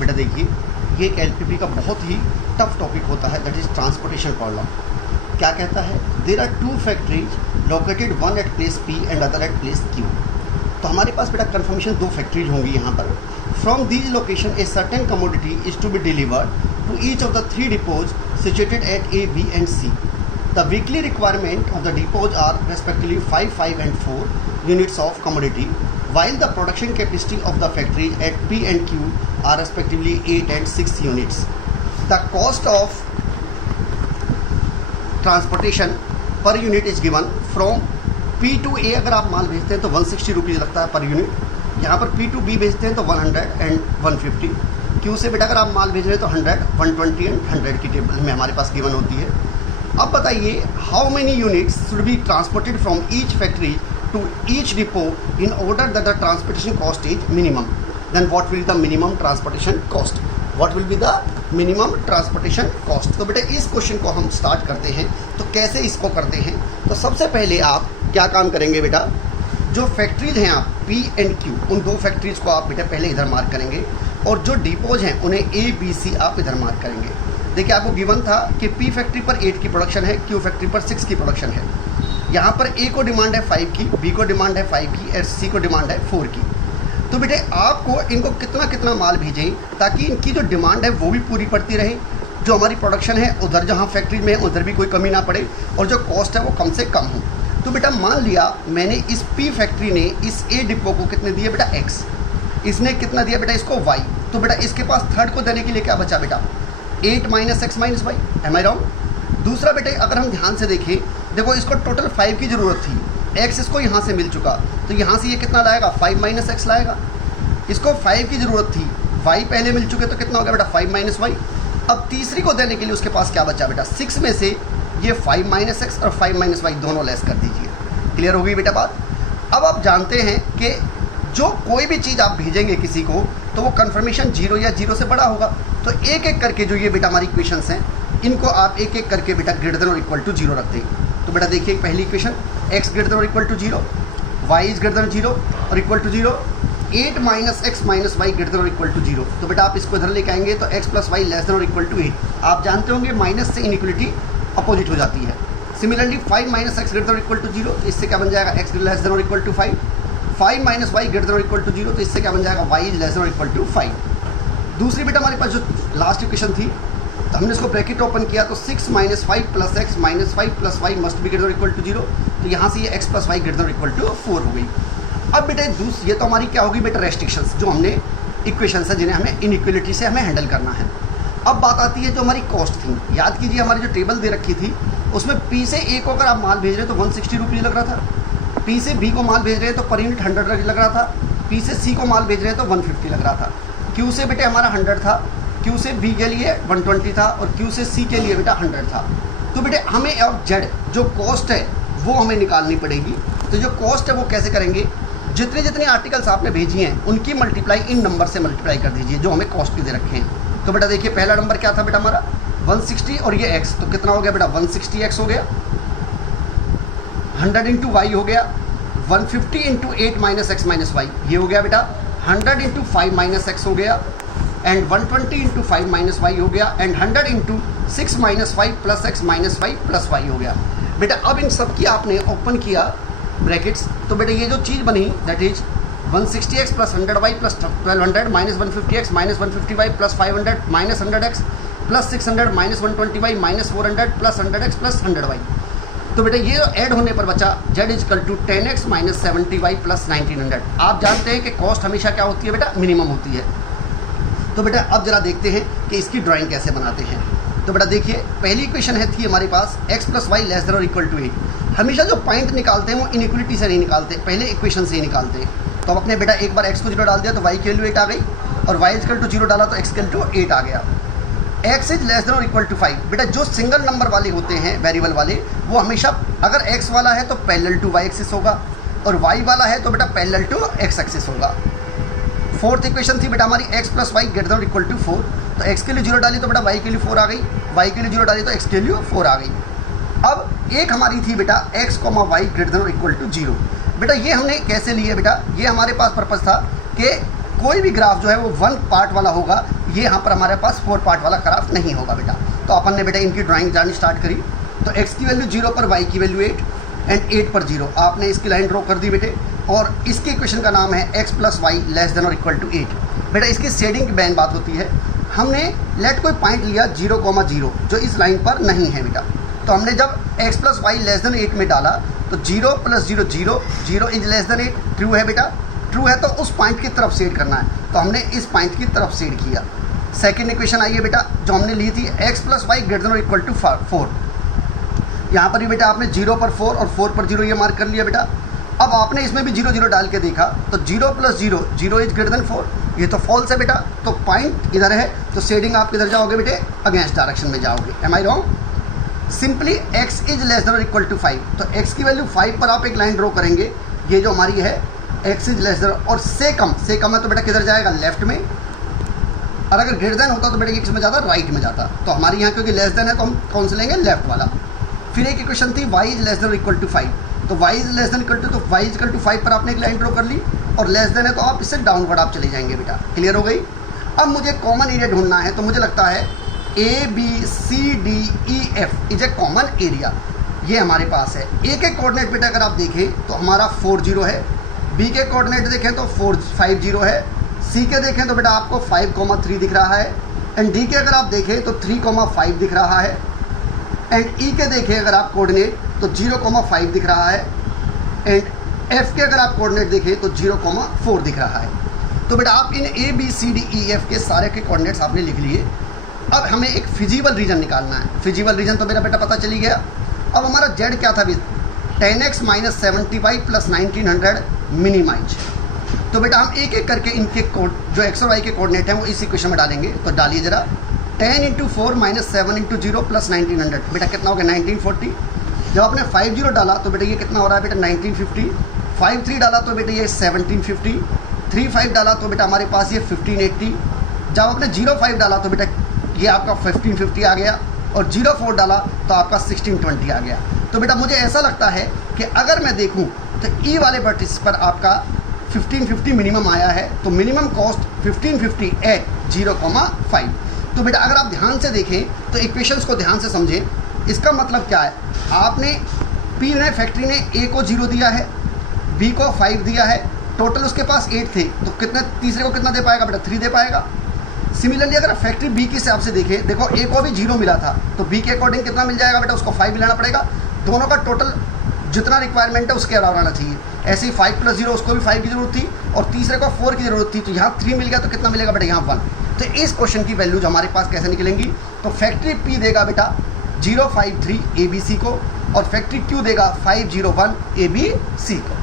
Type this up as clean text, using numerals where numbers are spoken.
बेटा देखिए, ये एक एलपीपी का बहुत ही टफ टॉपिक होता है, दैट इज़ ट्रांसपोर्टेशन प्रॉब्लम। क्या कहता है? There are two factories located, one at place P and other at place Q. तो हमारे पास बेटा कन्फर्मेशन दो फैक्ट्रीज होंगी यहाँ पर। From these location a certain commodity is to be delivered to each of the three depots situated at A, B and C. The weekly requirement of the depots are respectively 5, 5 and 4 units of commodity, while the production capacity of the factory at P and Q are respectively 8 and 6 units. The cost of transportation per unit is given from P to A। अगर आप माल भेजते हैं तो 160 rupees लगता है per unit. यहाँ पर P to B भेजते हैं तो 100 and 150। Q से बेटा अगर आप माल भेज रहे हैं तो 100, 120 and 100 की टेबल में हमारे पास गिवन होती है। अब बताइए, how many units should be transported from each factory to each depot in order that the transportation cost is minimum? Then what will be the minimum transportation cost? What will be the minimum transportation cost? तो बेटा इस question को हम start करते हैं। तो कैसे इसको करते हैं? तो सबसे पहले आप क्या काम करेंगे बेटा, जो फैक्ट्रीज हैं आप P एंड Q, उन दो फैक्ट्रीज को आप बेटा पहले इधर मार्क करेंगे, और जो डिपोज हैं उन्हें A, B, C आप इधर मार्क करेंगे। देखिए आपको गिवन था कि P फैक्ट्री पर 8 की प्रोडक्शन है, Q फैक्ट्री पर 6 की प्रोडक्शन है। यहाँ पर A को डिमांड है 5 की, B को डिमांड है 5 की और C को डिमांड है 4 की। तो बेटे आपको इनको कितना कितना माल भेजें ताकि इनकी जो डिमांड है वो भी पूरी पड़ती रहे, जो हमारी प्रोडक्शन है उधर जहाँ फैक्ट्री में उधर भी कोई कमी ना पड़े, और जो कॉस्ट है वो कम से कम हो। तो बेटा मान लिया मैंने इस P फैक्ट्री ने इस A डिपो को कितने दिए बेटा X, इसने कितना दिया बेटा इसको Y। तो बेटा इसके पास थर्ड को देने के लिए क्या बचा बेटा 8 - x - y। M I round? दूसरा बेटे अगर हम ध्यान से देखें, देखो इसको टोटल 5 की ज़रूरत थी, x इसको यहाँ से मिल चुका, तो यहाँ से ये कितना लाएगा 5 - x लाएगा। इसको 5 की ज़रूरत थी, y पहले मिल चुके, तो कितना हो गया बेटा 5 - y। अब तीसरी को देने के लिए उसके पास क्या बचा बेटा 6 में से ये 5 - x और 5 - y दोनों लेस कर दीजिए। क्लियर हो गई बेटा बात? अब आप जानते हैं कि जो कोई भी चीज़ आप भेजेंगे किसी को तो वो कन्फर्मेशन 0 या 0 से बड़ा होगा। तो एक एक करके जो ये बेटा हमारी इक्वेशंस हैं इनको आप एक एक करके बेटा ग्रेटर देन और इक्वल टू 0 रख दें। तो बेटा देखिए पहली इक्वेशन x ग्रेटर देन और equal to 0, y is greater than 0 और equal to 0, 8 - x - y greater than और इक्वल टू 0। तो बेटा आप इसको इधर लेके आएंगे तो x + y लेस देन और इक्वल टू 8। आप जानते होंगे माइनस से इनइक्वलिटी अपोजिट हो जाती है। सिमिलरली 5 - x ग्रेटर देन और इक्वल टू 0, तो इससे क्या बन जाएगा x लेस देन और equal to 5। 5 - y greater than और इक्वल टू 0, तो इससे क्या बन जाएगा y लेस देन और इक्वल टू 5। दूसरी बेटा हमारे पास जो लास्ट इक्वेशन थी, तो हमने इसको ब्रैकेट ओपन किया तो 6 - 5 + x - 5 + y must be greater than equal to 0। तो यहाँ से ये x + y greater than equal to 4 हो गई। अब बेटा ये तो हमारी क्या होगी बेटा रेस्ट्रिक्शंस, जो हमने इक्वेशंस है जिन्हें हमें इनइक्वलिटी से हमें हैंडल करना है। अब बात आती है जो हमारी कॉस्ट थी। याद कीजिए हमारी जो टेबल दे रखी थी उसमें P से A को अगर आप माल भेज रहे हैं तो 160 रुपीज़ लग रहा था, P से B को माल भेज रहे हैं तो पर यूनिट 100 लग रहा था, P से C को माल भेज रहे हैं तो 150 लग रहा था, Q से बेटे हमारा 100 था, Q से B के लिए 120 था और Q से C के लिए बेटा 100 था। तो बेटे हमें अब Z जो कॉस्ट है वो हमें निकालनी पड़ेगी। तो जो कॉस्ट है वो कैसे करेंगे, जितने जितने आर्टिकल्स आपने भेजी हैं उनकी मल्टीप्लाई इन नंबर से मल्टीप्लाई कर दीजिए जो हमें कॉस्ट के दे रखे हैं। तो बेटा देखिए पहला नंबर क्या था बेटा हमारा 160 और ये x, तो कितना हो गया बेटा 160x हो गया, 100 × y हो गया, 150 × 8 - x - y ये हो गया बेटा, 100 × 5 - x हो गया, एंड 120 × 5 - y हो गया, एंड 100 × 6 - 5 + x - y + y हो गया। बेटा अब इन सब की आपने ओपन किया ब्रैकेट्स, तो बेटा ये जो चीज़ बनी that is 160x + 100y + 1200 - 150x - 150y + 500 - 100x + 600 - 120y - 400 + 100x + 100y। तो बेटा ये ऐड होने पर बचा z = 10x - 70y + 1900। आप जानते हैं कि कॉस्ट हमेशा क्या होती है बेटा मिनिमम होती है। तो बेटा अब जरा देखते हैं कि इसकी ड्राइंग कैसे बनाते हैं। तो बेटा देखिए पहली इक्वेशन है थी हमारे पास x + y लेस देन और इक्वल टू 8। हमेशा जो पॉइंट निकालते हैं वो इनइक्वलिटी से नहीं निकालते, पहले इक्वेशन से ही निकालते हैं। तो अब अपने बेटा एक बार x को 0 डाल दिया तो y की वैल्यू 8 आ गई, और y = 0 डाला तो x = 8 आ गया। x इज लेस देन और इक्वल टू 5। बेटा जो सिंगल नंबर वाले होते हैं वेरिएबल वाले वो हमेशा अगर x वाला है तो पैरेलल टू y एक्सिस होगा, और y वाला है तो बेटा पैरेलल टू x एक्सिस होगा। फोर्थ इक्वेशन थी बेटा हमारी x + y ग्रेटर देन और इक्वल टू 4। तो x के लिए 0 डाली तो बेटा y के लिए 4 आ गई, y के लिए 0 डाली तो x के लिए 4 आ गई। अब एक हमारी थी बेटा x, y ग्रेटर देन और इक्वल टू 0। बेटा ये हमने कैसे लिए बेटा, ये हमारे पास पर्पज़ था कि कोई भी ग्राफ जो है वो 1 पार्ट वाला होगा, ये यहाँ पर हमारे पास 4 पार्ट वाला ग्राफ नहीं होगा बेटा। तो अपन ने बेटा इनकी ड्राइंग जानी स्टार्ट करी। तो x की वैल्यू 0 पर, y की वैल्यू 8 एंड 8 पर 0। आपने इसकी लाइन ड्रॉ कर दी बेटे, और इसके इक्वेशन का नाम है x plus y less than और इक्वल टू 8। बेटा इसकी शेडिंग की बैन बात होती है। हमने लेट कोई पॉइंट लिया 0,0 जो इस लाइन पर नहीं है बेटा। तो हमने जब x plus y less than 8 में डाला तो 0 plus 0 0, 0 is less than 8। True है बेटा, ट्रू है तो उस पॉइंट की तरफ शेड करना है। तो हमने इस पॉइंट की तरफ शेड किया। सेकेंड इक्वेशन आई है बेटा जो हमने ली थी, x plus y greater than और इक्वल टू 4। यहाँ पर भी बेटा आपने 0 पर 4 और 4 पर 0 ये मार्क कर लिया बेटा। अब आपने इसमें भी 0 0 डाल के देखा तो 0 प्लस 0, 0 इज ग्रेटर देन 4, ये तो फॉल्स है बेटा। तो पॉइंट इधर है, तो शेडिंग आप किधर जाओगे बेटे, अगेंस्ट डायरेक्शन में जाओगे। Am I wrong? Simply x is less than और इक्वल टू 5। तो x की वैल्यू 5 पर आप एक लाइन ड्रॉ करेंगे, ये जो हमारी है x इज लेस देन और से कम है तो बेटा किधर जाएगा, लेफ्ट में। और अगर ग्रेटर देन होता तो बेटा किस में जाता, राइट में जाता। तो हमारी यहाँ क्योंकि लेस देन है तो हम कौन से लेंगे, लेफ्ट वाला। फिर एक इक्वेशन थी y इज लेस देन और इक्वल टू 5। तो y is less than equal to, तो y इज इक्वल टू 5 पर आपने एक लाइन ड्रॉ कर ली, और लेस देन है तो आप इससे डाउनवर्ड आप चले जाएंगे बेटा। क्लियर हो गई? अब मुझे कॉमन एरिया ढूंढना है, तो मुझे लगता है ABCDEF is a common area. ये हमारे पास है। ए के कोऑर्डिनेट बेटा अगर आप देखें तो हमारा 4 0 है, बी के कोऑर्डिनेट देखें तो 5 0 है, सी के देखें तो बेटा आपको 5,3 दिख रहा है, एंड डी के अगर आप देखें तो 3,5 दिख रहा है, एंड ई के देखें अगर आप कोऑर्डिनेट तो 0,5 दिख रहा है, एंड एफ के अगर आप कोऑर्डिनेट देखें तो 0,4 दिख रहा है। तो बेटा आप इन ABCDEF के सारे के कोऑर्डिनेट्स आपने लिख लिए। अब हमें एक फिजिबल रीजन निकालना है। फिजिबल रीजन तो मेरा बेटा पता चली गया। अब हमारा जेड क्या था, 10x माइनस 75 प्लस 1900 मिनिमाइज। तो बेटा हम एक एक करके इनके जो x और y के कोऑर्डिनेट हैं वो इस इक्वेशन में डालेंगे। तो डालिए जरा, 10 × 4 माइनस 7 × 0 प्लस 1900 बेटा कितना हो गया, 1940। जब आपने 5 0 डाला तो बेटा ये कितना हो रहा है बेटा, 1950। 5 3 डाला तो बेटा ये 1750। 3 5 डाला तो बेटा हमारे पास ये 1580। जब आपने 0 5 डाला तो बेटा ये आपका 1550 आ गया, और 0 4 डाला तो आपका 1620 आ गया। तो बेटा मुझे ऐसा लगता है कि अगर मैं देखूं तो ई वाले वर्टिस पर आपका 1550 मिनिमम आया है। तो मिनिमम कॉस्ट 1550 एट 0,5। तो बेटा अगर आप ध्यान से देखें तो इक्वेशंस को ध्यान से समझें। इसका मतलब क्या है, आपने पी ने फैक्ट्री ने ए को 0 दिया है, बी को 5 दिया है, टोटल उसके पास 8 थे, तो कितने तीसरे को कितना दे पाएगा बेटा, 3 दे पाएगा। सिमिलरली अगर फैक्ट्री बी के हिसाब से देखें, देखो ए को भी 0 मिला था तो बी के अकॉर्डिंग कितना मिल जाएगा बेटा, उसको 5 मिलाना पड़ेगा। दोनों का टोटल जितना रिक्वायरमेंट है उसके अलावा आना चाहिए। ऐसे ही 5 + 0 उसको भी 5 की जरूरत थी, और तीसरे को 4 की जरूरत थी। तो यहाँ 3 मिल गया तो कितना मिलेगा बेटा, यहाँ 1। तो इस क्वेश्चन की वैल्यूज हमारे पास कैसे निकलेंगी, तो फैक्ट्री पी देगा बेटा 053 ABC को, और फैक्ट्री क्यू देगा 501 ABC को।